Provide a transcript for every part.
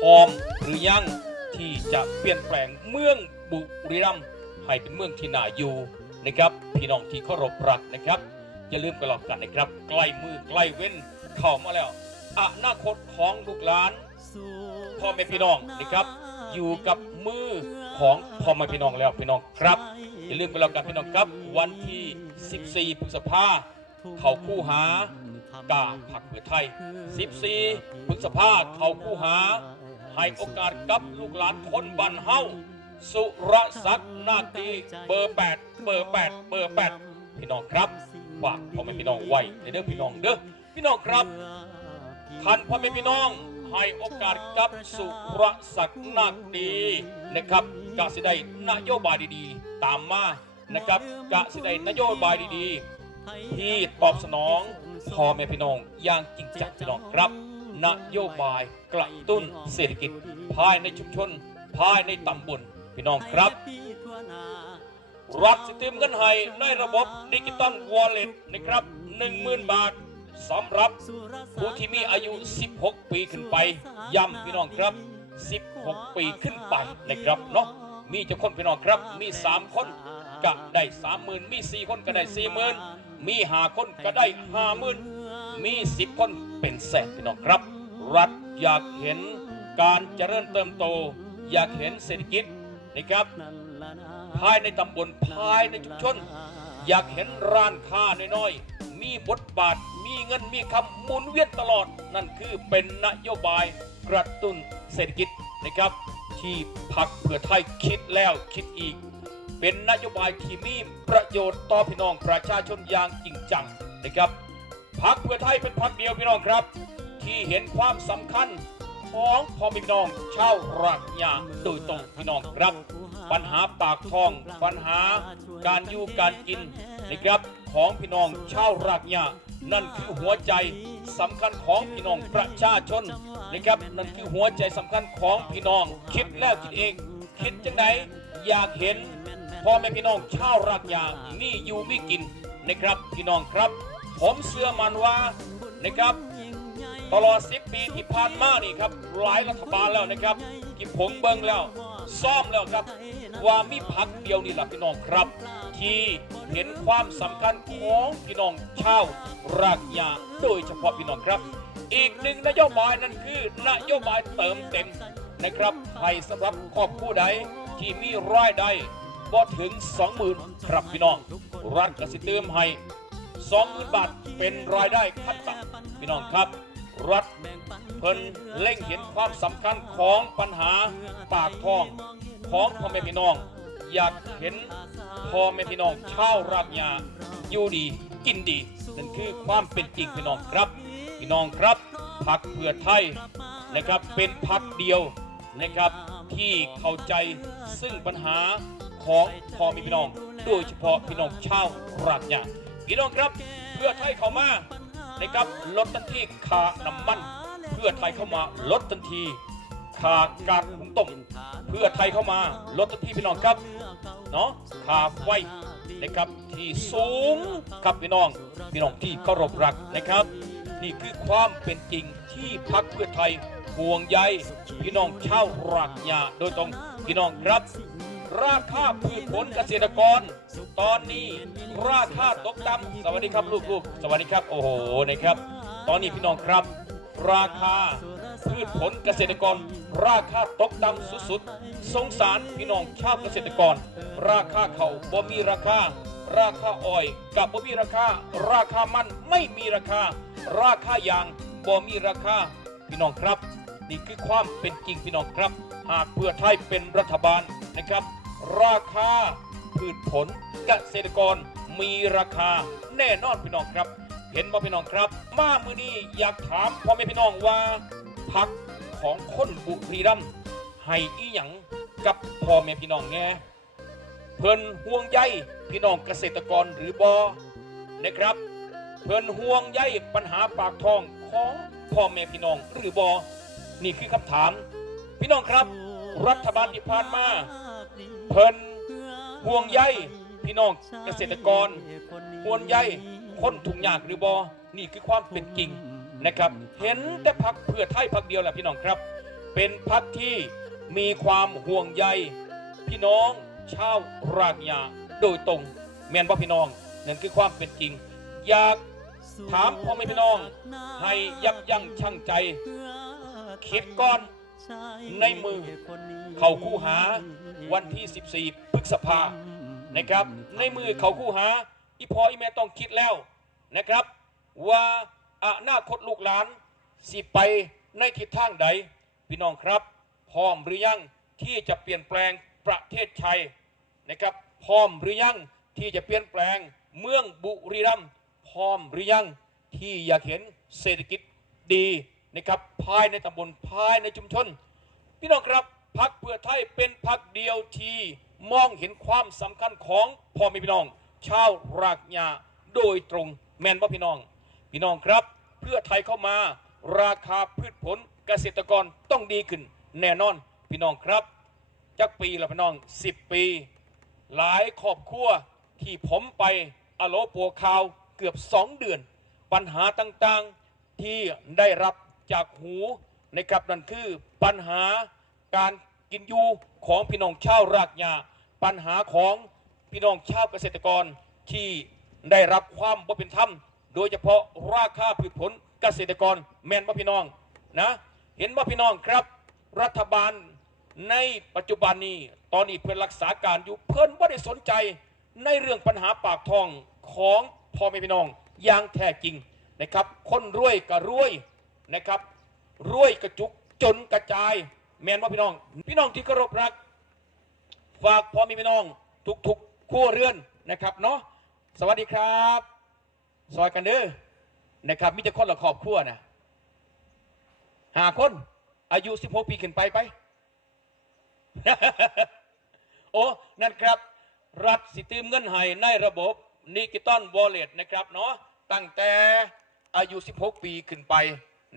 พร้อมหรือยังที่จะเปลี่ยนแปลงเมืองบุรีรัมย์ให้เป็นเมืองที่น่าอยู่นะครับพี่น้องที่เคารพรักนะครับอย่าลืมกันหลอกกันนะครับ ใกล้มือใกล้เว้นเข้ามาแล้วอนาคตของลูกหลานพ่อแม่พี่น้องนะครับ อยู่กับมือของพ่อแม่พี่น้องแล้วพี่น้องครับอย่าลืมกันแล้วกันพี่น้องครับ วันที่ 14พฤษภาเขาคู่หากาผักเพื่อไทย 14พฤษภาเขาคู่หา ให้โอกาสกับลูกหลานคนบันเฮาสุรศักดิ์นาคดีเบอร์8เบอร์8เบอร์8พี่น้องครับฝากพ่อแม่พี่น้องไว้ในเด้อพี่น้องเด้อพี่น้องครับคันพ่อแม่พี่น้องให้โอกาสกับสุรศักดิ์นาคดีนะครับกะสิได้นโยบายดีๆ ตามมานะครับกะสิได้นโยบายดีๆ ที่ตอบสนองพ่อแม่พี่น้องอย่างจริงจังพี่น้องครับ นโยบายกระตุ้นเศรษฐกิจ ภายในชุมชน ภายในตำบลพี่น้องครับรัฐสิเติมเงินให้ในระบบดิจิตอลวอลเล็ตนะครับ10,000 บาทสำหรับผู้ที่มีอายุ 16 ปีขึ้นไป ย้ำพี่น้องครับ 16 ปีขึ้นไปนะครับเนาะมีเจ้าคนพี่น้องครับ มี 3 คนก็ได้ 30,000 มี 4 คนก็ได้ 40,000 มี 5 คนก็ได้ 50,000 มี10คนเป็นแสนพี่น้องครับ รัฐอยากเห็นการเจริญเติบโต อยากเห็นเศรษฐกิจนะครับ ภายในตำบลภายในชุมชน อยากเห็นร้านค้าน้อยๆ มีบทบาท มีเงินมีคำหมุนเวียนตลอด นั่นคือเป็นนโยบายกระตุ้นเศรษฐกิจนะครับ ที่พักเพื่อไทยคิดแล้วคิดอีก เป็นนโยบายที่มีประโยชน์ต่อพี่น้องประชาชนอย่างจริงจังนะครับ พักเพื่อไทยเป็นพักเดียวพี่น้องครับ ที่เห็นความสำคัญของพ่อพี่น้องชาวรักยาโดยตรงพี่น้องครับ ปัญหาปากท้อง ปัญหาการอยู่การกินนะครับของพี่น้องชาวรากหญ้านั่นคือหัวใจสำคัญของพี่น้องประชาชนนะครับนั่นคือหัวใจสำคัญของพี่น้อง คิดแล้วคิดเอง คิดจังไดอยากเห็นพ่อแม่พี่น้องชาวรากหญ้ามีอยู่มีกินนะครับพี่น้องครับ ผมเชื่อมันว่านะครับ ตลอด 10 ปีที่ผ่านมานี่ครับหลายรัฐบาลแล้วนะครับที่ผมเบิ่งแล้วซ่อมแล้วครับ ว่ามีพักเดียวนี่แหละพี่น้องครับ ที่เห็นความสำคัญของพี่น้องชาวรากหญ้าโดยเฉพาะพี่น้องครับ อีกหนึ่งนโยบายนั่นคือนโยบายเติมเต็มนะครับให้สำหรับครอบครัวใดที่มีรายได้บ่ถึง 20,000 ครับพี่น้อง รัฐกสิเติมให้ 20,000 บาทเป็นรายได้ขั้นต่ำพี่น้องครับ รัฐเพิ่นเล็งเห็นความสำคัญของปัญหาปากท้องของพ่อแม่พี่น้อง อยากเห็นพ่อแม่พี่น้องชาวรากหญ้าอยู่ดีกินดีนั่นคือความเป็นจริงพี่น้องครับ พี่น้องครับพักเพื่อไทยนะครับเป็นพักเดียวนะครับที่เข้าใจซึ่งปัญหาของพ่อแม่พี่น้อง โดยเฉพาะพี่น้องชาวรากหญ้า พี่น้องครับเพื่อไทยเข้ามานะครับลดทันทีค่าน้ำมัน เพื่อไทยเข้ามาลดทันทีค่าการหุงต้มเพื่อไทยเข้ามาลดทันทีพี่น้องครับเนาะค่าไฟนะครับที่สูงครับพี่น้องพี่น้องที่เคารพรักนะครับ นี่คือความเป็นจริงที่พักเพื่อไทยห่วงใยพี่น้องชาวรักยาโดยตรงพี่น้องครับ ราคาพืชผลเกษตรกร ตอนนี้ราคาตกต่ำสวัสดีครับลูกๆ สวัสดีครับ โอ้โหนะครับ ตอนนี้พี่น้องครับ ราคาพืชผลเกษตรกร ราคาตกต่ำสุดๆ สงสารพี่น้องชาวเกษตรกร ราคาเขาบ่มีราคา ราคาอ้อยกับบ่มีราคา ราคามันไม่มีราคา ราคายางบ่มีราคาพี่น้องครับ นี่คือความเป็นจริงพี่น้องครับ หากเพื่อไทยเป็นรัฐบาลนะครับ ราคาพืชผลเกษตรกรมีราคาแน่นอนพี่น้องครับ เห็นบ่พี่น้องครับ มามือนี้อยากถามพ่อแม่พี่น้องว่าพักของคนบุรีรัมย์ให้อีหยังกับพ่อแม่พี่น้องแง่เพิ่นห่วงใยพี่น้องเกษตรกรหรือบอนะครับ เพิ่นห่วงใยปัญหาปากท้องของพ่อแม่พี่น้องหรือบอนี่คือคำถาม พี่น้องครับ รัฐบาลที่ผ่านมา เพิ่นห่วงใยพี่น้องเกษตรกรห่วงใยคนทุกข์ยากหรือบอนี่คือความเป็นจริงนะครับ เห็นแต่พักเพื่อไทยพักเดียวแหละพี่น้องครับ เป็นพักที่มีความห่วงใย พี่น้องชาวรากหญ้าโดยตรงแมนว่าพี่น้องนั่นคือความเป็นจริง อยากถามพ่อแม่พี่น้อง ให้ยับยั้งชั่งใจคิดก่อนในมือ เข้าคู่หา วันที่ 14พฤษภานะครับ ในมือเขาคู่หา อีพออีแม่ต้องคิดแล้วนะครับ ว่าอนาคตลูกหลานสิไปในทิศทางใด พี่น้องครับ พร้อมหรือยังที่จะเปลี่ยนแปลงประเทศไทยนะครับ พร้อมหรือยังที่จะเปลี่ยนแปลงเมืองบุรีรัมย์พร้อมหรือยังที่อยากเห็นเศรษฐกิจดีนะครับภายในตำบลภายในชุมชน พี่น้องครับ พักเพื่อไทยเป็นพักเดียวที่มองเห็นความสำคัญของพ่อแม่พี่น้อง ชาวรากหญ้าโดยตรงแม่นว่าพี่น้อง พี่น้องครับ เพื่อไทยเข้ามา ราคาพืชผลเกษตรกรต้องดีขึ้น แน่นอนพี่น้องครับจักปีละพี่น้อง 10 ปี หลายครอบครัวที่ผมไปอโลปัวคาวเกือบ 2 เดือน ปัญหาต่างๆที่ได้รับจากหูนะครับนั่นคือปัญหา การกินอยู่ของพี่น้องชาวรากหญ้าปัญหาของพี่น้องชาวเกษตรกรที่ได้รับความบ่เป็นธรรมโดยเฉพาะราคาพืชผลเกษตรกรแม่นว่พี่น้องนะเห็นว่าพี่น้องครับ รัฐบาลในปัจจุบันนี้ตอนนี้เพื่อนรักษาการอยู่เพิ่นว่ได้สนใจในเรื่องปัญหาปากท้องของพ่อแม่พี่น้องอย่างแท้จริงนะครับ คนรวยก็รวยนะครับรวยกระจุกจนกระจาย แมนว่าพี่น้อง พี่น้องที่เคารพรัก ฝากพ่อม่พี่น้อง ทุกๆครัวเรือนนะครับเนาะสวัสดีครับซอยกันเด้อนะครับมีแต่คนละครอบครัวนะหาคนอายุ 16 ปีขึ้นไปไป โอ้ นั่นครับ รัฐสิตืมเงินให้ในระบบนิกิตอนวอลเล็ตนะครับเนาะตั้งแต่อายุ 16 ปีขึ้นไป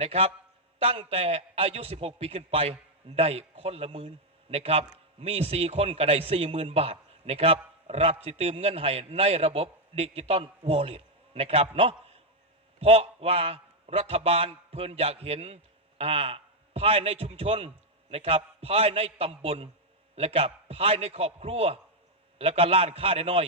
นะครับ ตั้งแต่อายุ 16 ปีขึ้นไป ได้คนละหมื่นนะครับ มี 4 คนก็ได้40,000 บาทนะครับ รัฐสิตืมเงินให้ในระบบดิจิตอลวอลเล็ตนะครับเนาะเพราะว่ารัฐบาลเพิ่นอยากเห็นอ่าภายในชุมชนนะครับภายในตำบลและกับภายในครอบครัว แล้วก็ล้านค่าได้น้อย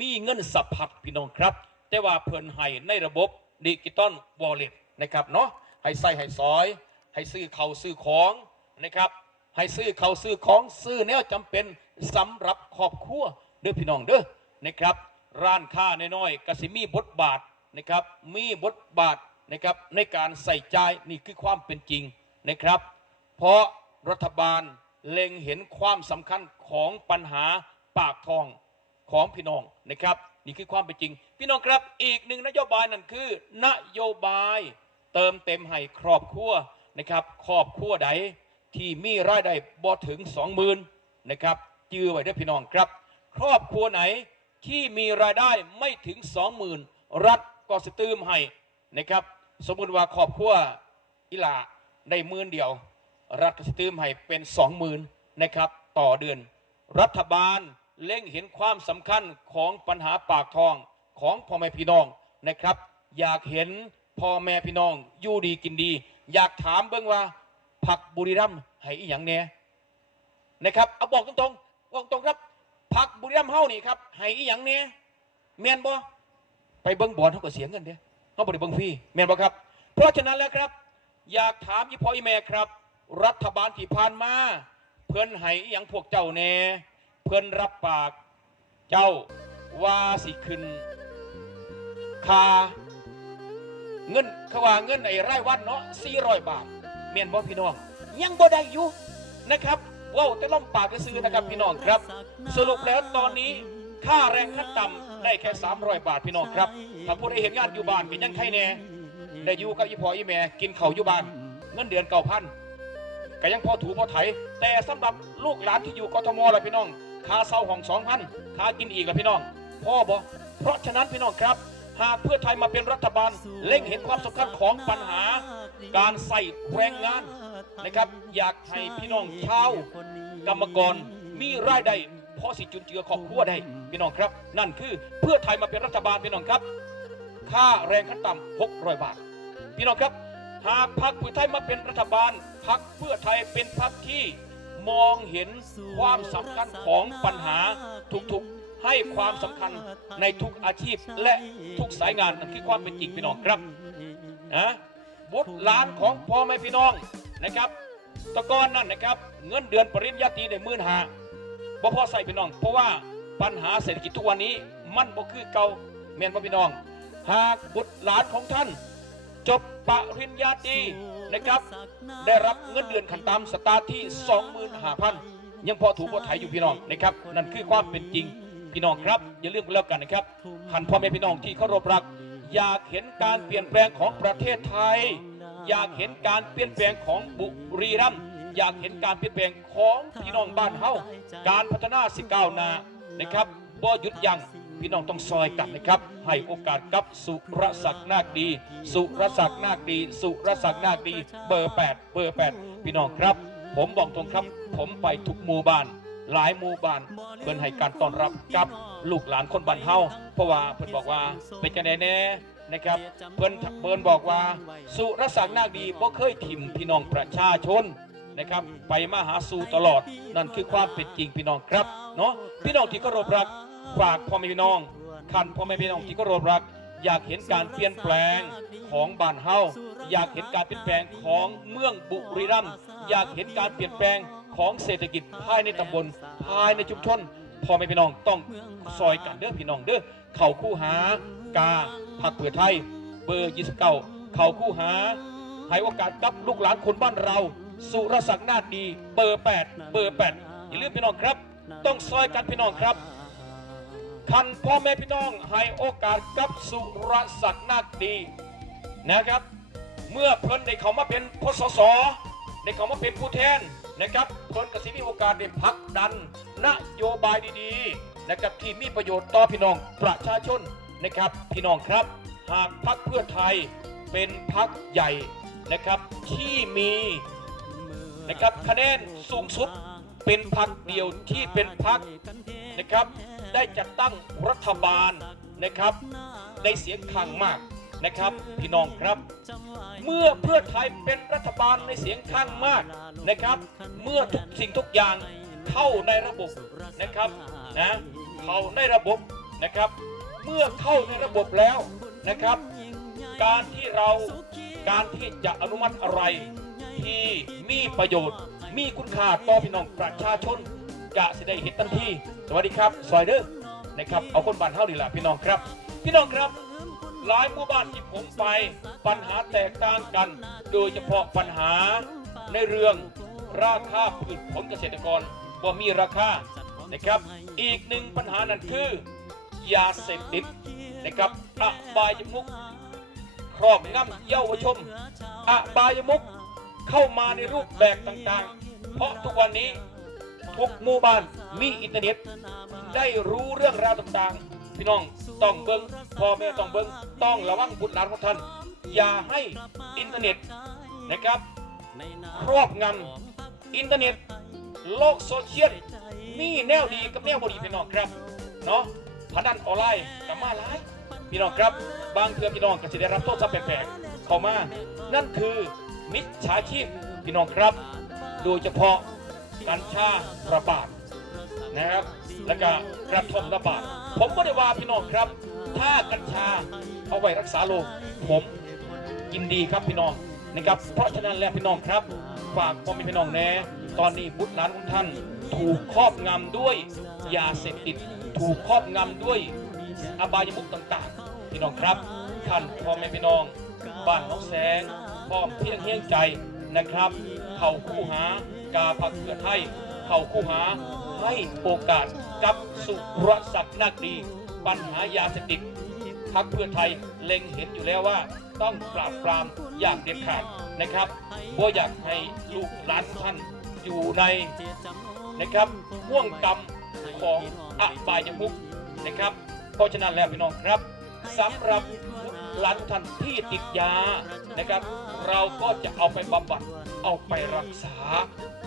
มีเงินสัพพัดพี่น้องครับ แต่ว่าเพิ่นให้ในระบบดิจิตอลวอลเล็ตนะครับเนาะให้ใส่ให้ซอย ให้ซื้อเขาซื้อของ นะครับ ให้ซื้อเขาวซื้อของซื้อแนวจำเป็นสำหรับครอบครัวเด้อพี่น้องเด้อนะครับ ร้านค้าน้อยๆกสิมีบทบาทนะครับ มีบทบาทนะครับในการใส่ใจนี่คือความเป็นจริงนะครับ เพราะรัฐบาลเล็งเห็นความสำคัญของปัญหาปากท้องของพี่น้องนะครับนี่คือความเป็นจริง พี่น้องครับอีกหนึ่งนโยบายนั่นคือ นโยบายเติมเต็มให้ครอบครัวนะครับครอบครัวใด ที่มีรายได้บ่ถึง20,000นะครับจื้อไว้เด้วยพี่น้องครับ ครอบครัวไหนที่มีรายได้ไม่ถึง20,000รัฐก็สตืมให้นะครับ สมมุติว่าครอบครัวอิหลาได้หมื่นเดียว รัฐก็สตืมให้เป็น20,000นะครับต่อเดือน รัฐบาลเล็งเห็นความสำคัญของปัญหาปากท้องของพ่อแม่พี่น้องนะครับ อยากเห็นพ่อแม่พี่น้องอยู่ดีกินดี อยากถามเบิ่งว่า ผักบุรีรัมย์ให้อีหยังแหน่นะครับเอาบอกตรงๆบอกตรงครับพักบุรีรัมย์เฮานี่ครับให้อีหยังเนี่ยแมนบ่ไปเบิ้งบอลเขาก็เสียเงินเด้เขาบ่ได้เบิ้งฟรีแมนบ่ครับ เพราะฉะนั้นแล้วครับ อยากถามยี่พ่ออีแม่ครับ รัฐบาลที่ผ่านมาเพิ่นให้อีหยังพวกเจ้าแน่เพิ่นรับปากเจ้าว่าสิขึ้นคาเงินเขาว่าเงินไอ้รายวันเนาะ400 บาท แม่นบ่พี่น้อง ยังบ่ได้อยู่นะครับว้าแต่ล่มปากซื้อนะครับพี่น้องครับ สรุปแล้วตอนนี้ค่าแรงขั้นต่ำได้แค่ 300 บาทพี่น้องครับถ้าผู้ใดเห็นงานอยู่บ้านเป็นยังไงแน่ได้อยู่กับอีพ่ออีแม่กินเขาอยู่บ้านเงินเดือนเก่าพันก็ยังพอถูพอไถ แต่สำหรับลูกหลานที่อยู่กทมล่ะพี่น้องค่าเช่าห้องสองพันค่ากินอีกล่ะพี่น้องพ่อบอกเพราะฉะนั้นพี่น้องครับ หากเพื่อไทยมาเป็นรัฐบาลเล็งเห็นความสำคัญของปัญหา การใส่แรงงานนะครับ อยากให้พี่น้องชาวกรรมกรมีรายได้พอสิจุนเจือครอบครัวได้พี่น้องครับ นั่นคือเพื่อไทยมาเป็นรัฐบาลพี่น้องครับ ค่าแรงขั้นต่ำ600 บาท พี่น้องครับ หากพรรคเพื่อไทยมาเป็นรัฐบาลพรรคเพื่อไทยเป็นพรรคที่มองเห็นความสำคัญของปัญหาทุกๆให้ความสำคัญในทุกอาชีพและทุกสายงานนั่นคือความเป็นจริงพี่น้องครับนะ บุตรหลานของพ่อแม่พี่น้องนะครับตะกอนนั่นนะครับ เงินเดือนปริญญาตรีในหมื่นหาบ่พอใส่พี่น้อง เพราะว่าปัญหาเศรษฐกิจทุกวันนี้มันบ่คือเก่าแม่นบ่พี่น้อง หากบุตรหลานของท่าน จบปริญญาตรีนะครับ ได้รับเงินเดือนขั้นต่ำสตาร์ทที่ 25,000 ยังพอถูกพอไถอยู่พี่น้องนะครับ นั่นคือความเป็นจริงพี่น้องครับ อย่าลืมกันแล้วกันนะครับหันพ่อแม่พี่น้องที่เคารพรัก อยากเห็นการเปลี่ยนแปลงของประเทศไทย อยากเห็นการเปลี่ยนแปลงของบุรีรัมย์อยากเห็นการเปลี่ยนแปลงของพี่น้องบ้านเฮาการพัฒนาสิก้าวหน้านะครับบ่หยุดยัง้งพี่น้องต้องซอยกันนะครับ ให้โอกาสกับสุรศักดิ์นาคดี สุรศักดิ์นาคดี สุรศักดิ์นาคดี เบอร์ 8 เบอร์ 8 พี่น้องครับ ผมบอกตรงครับ ผมไปทุกหมู่บ้าน หลายหมู่บ้านเพิ่นให้การต้อนรับกับลูกหลานคนบ้านเฮาเพราะว่าเพิ่นบอกว่าเป็นจังไดแน่นะครับเพิ่นเพิ่นบอกว่า สุรศักดิ์นาคดีบ่เคยถิ่มพี่น้องประชาชนนะครับ ไปมาหาสู่ตลอด นั่นคือความเป็นจริงพี่น้องครับเนาะพี่น้องที่เคารพรักฝากพ่อแม่พี่น้องคันพ่อแม่พี่น้องที่เคารพรัก อยากเห็นการเปลี่ยนแปลงของบ้านเฮาอยากเห็นการเปลี่ยนแปลงของเมืองบุรีรัมย์อยากเห็นการเปลี่ยนแปลง ของเศรษฐกิจภายในตำบลภายในชุมชนพ่อแม่พี่น้องต้องซอยกันเด้อพี่น้องเด้อเข่าคู่หากาผักเผื่อไทย เบอร์29เข่าคู่หาให้โอกาสกับลูกหลานคนบ้านเรา สุรศักดิ์นาฏดีเบอร์8เบอร์8อย่าลืมพี่น้องครับ ต้องซอยกันพี่น้องครับคันพ่อแม่พี่น้องให้โอกาสกับสุรศักดิ์นาดีนะครับ เมื่อเพิ่นได้เขามาเป็นพสสได้เขามาเป็นผู้แทน นะครับเพิ่นกสิมีโอกาสได้พักดัน นโยบายดีๆนะครับที่มีประโยชน์ต่อพี่น้องประชาชนนะครับพี่น้องครับ หากพักเพื่อไทยเป็นพักใหญ่นะครับที่มีนะครับคะแนนสูงสุดเป็นพักเดียวที่เป็นพักนะครับ ได้จัดตั้งรัฐบาลนะครับในเสียงข้างมาก นะครับพี่น้องครับ เมื่อเพื่อไทยเป็นรัฐบาลในเสียงข้างมากนะครับ เมื่อทุกสิ่งทุกอย่างเข้าในระบบนะครับนะเข้าในระบบนะครับ เมื่อเข้าในระบบแล้วนะครับ การที่เราการที่จะอนุมัติอะไร ที่มีประโยชน์ มีคุณค่าต่อพี่น้องประชาชนจะสิได้เห็นทันทีสวัสดีครับซอยเดอร์นะครับเอาคนบ้านเฮาดีละพี่น้องครับ พี่น้องครับ หลายหมู่บ้านที่ผมไปปัญหาแตกต่างกัน โดยเฉพาะปัญหาในเรื่องราคาพืชผลเกษตรกรว่ามีราคานะครับ อีกหนึ่งปัญหานั้นคือยาเสพติดนะครับอบายมุกครอบงำเยาวชนอบายมุกเข้ามาในรูปแบบต่างๆ เพราะทุกวันนี้ทุกหมู่บ้านมีอินเทอร์เน็ตได้รู้เรื่องราวต่างๆ พี่น้องต้องเบิ้งพ่อแม่ต้องเบิ้งต้องระวังบุตรหลานของท่านอย่าให้อินเทอร์เน็ตนะครับครอบงำอินเทอร์เน็ต โลกโซเชียลมีแนวดีกับแนวบดีพี่น้องครับเนาะพนันออนไลน์กับมาหลายพี่น้องครับ บางเทื่อพี่น้องก็จะได้รับโทษทัพย์แปลกๆเข้ามา นั่นคือมิจฉาชีพพี่น้องครับ โดยเฉพาะกัญชาระบาดนะครับ แล้วก็กระทมระบาดผมก็ได้ว่าพี่น้องครับ ถ้ากัญชาเอาไว้รักษาโรคผมยินดีครับพี่น้องนะครับ เพราะฉะนั้นแล้วพี่น้องครับฝากพ่อแม่พี่น้องแน่ตอนนี้บุตรหลานของท่าน ถูกครอบงำด้วยยาเสพติด ถูกครอบงำด้วยอบายมุขต่างๆ พี่น้องครับท่านพ่อแม่พี่น้อง บ้านน้องแสงพร้อมเพียงเฮียงใจนะครับ เข้าคู่หากาพักเพื่อไทยเข้าคู่หา ให้โอกาสกับสุรศักดิ์นาคดี ปัญหายาเสพติดพักเพื่อไทยเล็งเห็นอยู่แล้วว่า ต้องปราบปรามอย่างเด็ดขาดนะครับบ่อยากให้ลูกหลานท่านอยู่ในนะครับห่วงกรรมของอบายมุกนะครับ เพราะฉะนั้นแล้วพี่น้องครับสำหรับหลานท่านที่ติดยานะครับ เราก็จะเอาไปบำบัดเอาไปรักษา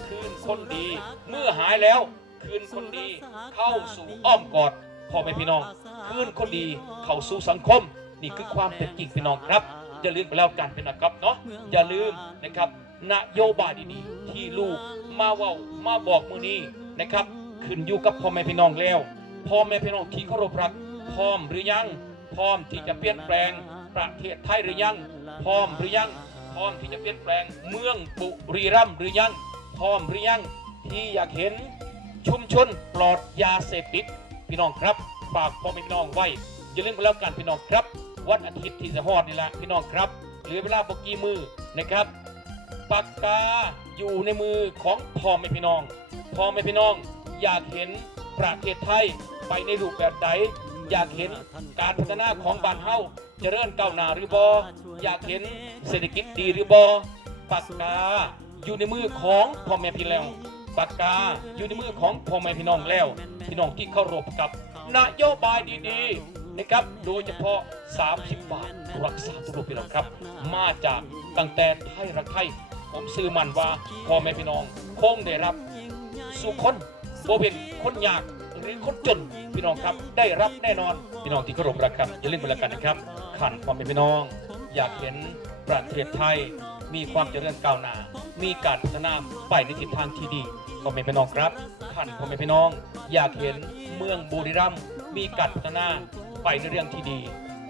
คืนคนดี เมื่อหายแล้ว คืนคนดีเข้าสู่อ้อมกอดพ่อแม่พี่น้อง คืนคนดีเข้าสู่สังคม นี่คือความเป็นจริงพี่น้องครับ อย่าลืมไปแล้วกันเป็นนะครับเนาะอย่าลืมนะครับนโยบายดีๆ ที่ลูกมาเว่ามาบอกมือนี้นะครับขึ้นอยู่กับพ่อแม่พี่น้องแล้วพ่อแม่พี่น้องที่เคารพรักพร้อมหรือยัง พร้อมที่จะเปลี่ยนแปลงประเทศไทยหรือยัง พร้อมหรือยัง พร้อมที่จะเปลี่ยนแปลงเมืองบุรีรัมย์หรือยัง พร้อมหรือยังที่อยากเห็น ชุมชนปลอดยาเสพติดพี่น้องครับ ฝากพ่อแม่พี่น้องไว้อย่าลืมไปแล้วกันพี่น้องครับ วันอาทิตย์ที่จะฮอดนี่แหละพี่น้องครับเหลือเวลาบกี่มือนะครับปากกาอยู่ในมือของพ่อแม่พี่น้องพ่อแม่พี่น้อง อยากเห็นประเทศไทยไปในรูปแบบใดอยากเห็นการพัฒนาของบ้านเฮาเจริญก้าวหน้าหรือบออยากเห็นเศรษฐกิจดีหรือบอปากกาอยู่ในมือของพ่อแม่พี่แล้ว ปากกาอยู่ในมือของพ่อแม่พี่น้องแล้ว พี่น้องที่เคารพกับนโยบายดีๆนะครับ โดยเฉพาะ 30 บาทรักษาทุกโรคพี่น้องครับ มาจากตั้งแต่ไทยรักไทย ผมซื้อมันว่าพ่อแม่พี่น้องคงได้รับ สุคนโบเป็นคนยากหรือคนจนพี่น้องครับได้รับแน่นอนพี่น้องที่เคารพรักครับอย่าลืมไปแล้วกันนะครับขันความเป็นพี่น้อง อยากเห็นประเทศไทยมีความเจริญก้าวหน้า มีการพัฒนาไปในทิศทางที่ดี พ่อแม่พี่น้องครับท่านพ่อแม่พี่น้อง อยากเห็นเมืองบุรีรัมย์มีการพัฒนาไปในเรื่องที่ดี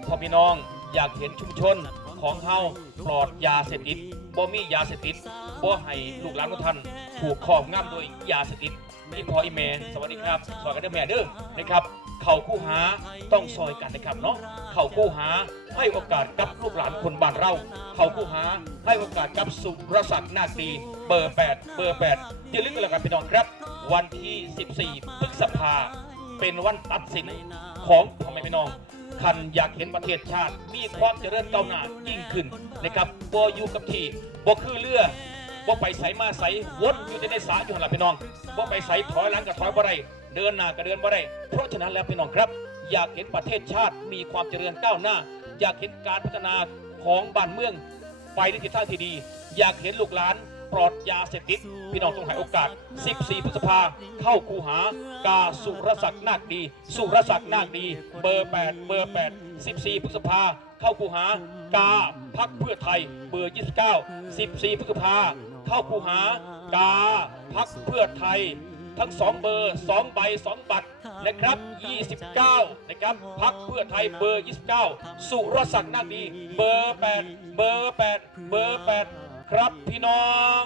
พ่อพี่น้องอยากเห็นชุมชนของเฮาปลอดยาเสพติดบ่มียาเสพติดบ่ให้ลูกหลานของท่านถูกครอบงำโดยยาเสพติดพี่พออีเมนสวัสดีครับสวัสดีแม่เด้อนะครับ เข้าคู่หาต้องซอยกันนะครับเนาะเข้าคู่หาให้โอกาสกับลูกหลานคนบ้านเรา เข้าคู่หาให้โอกาสกับสุรศักดิ์นาคดีเบอร์ 8 เบอร์ 8อย่าลืมกันล้วกันพี่น้องครับ วันที่ 14พฤษภาเป็นวันตัดสินของพ่อแม่พี่น้องคันอยากเห็นประเทศชาติ มีความเจริญก้าวหน้ายิ่งขึ้นนะครับบ่อยู่กับที่บ่คือเรือบ่ไปใสมาใสวนอยู่ในสาอยู่หันหลังพี่น้องบ่ไปใสถอยหลังก็ถอยบ่ได้ เดินหน้าก็เดินบ่ได้ เพราะฉะนั้นแล้วพี่น้องครับ อยากเห็นประเทศชาติมีความเจริญก้าวหน้า อยากเห็นการพัฒนาของบ้านเมือง ไปในทิศทางที่ดี อยากเห็นลูกหลานปลอดยาเสพติดพี่น้องต้องให้โอกาส 14 พฤษภาเข้าคูหากาสุรศักดิ์นาคดี สุรศักดิ์นาคดี เบอร์ 8 เบอร์ 8 14 พฤษภาเข้าคูหากาพักเพื่อไทย เบอร์ 29 14 พฤษภาเข้าคูหากาพักเพื่อไทย ทั้ง 2 เบอร์ 2 ใบ 2 บัตรนะครับ 29 นะครับพักเพื่อไทยเบอร์ 29 สุรศักดิ์นาคดี เบอร์ 8 เบอร์ 8 เบอร์ 8 ครับพี่น้อง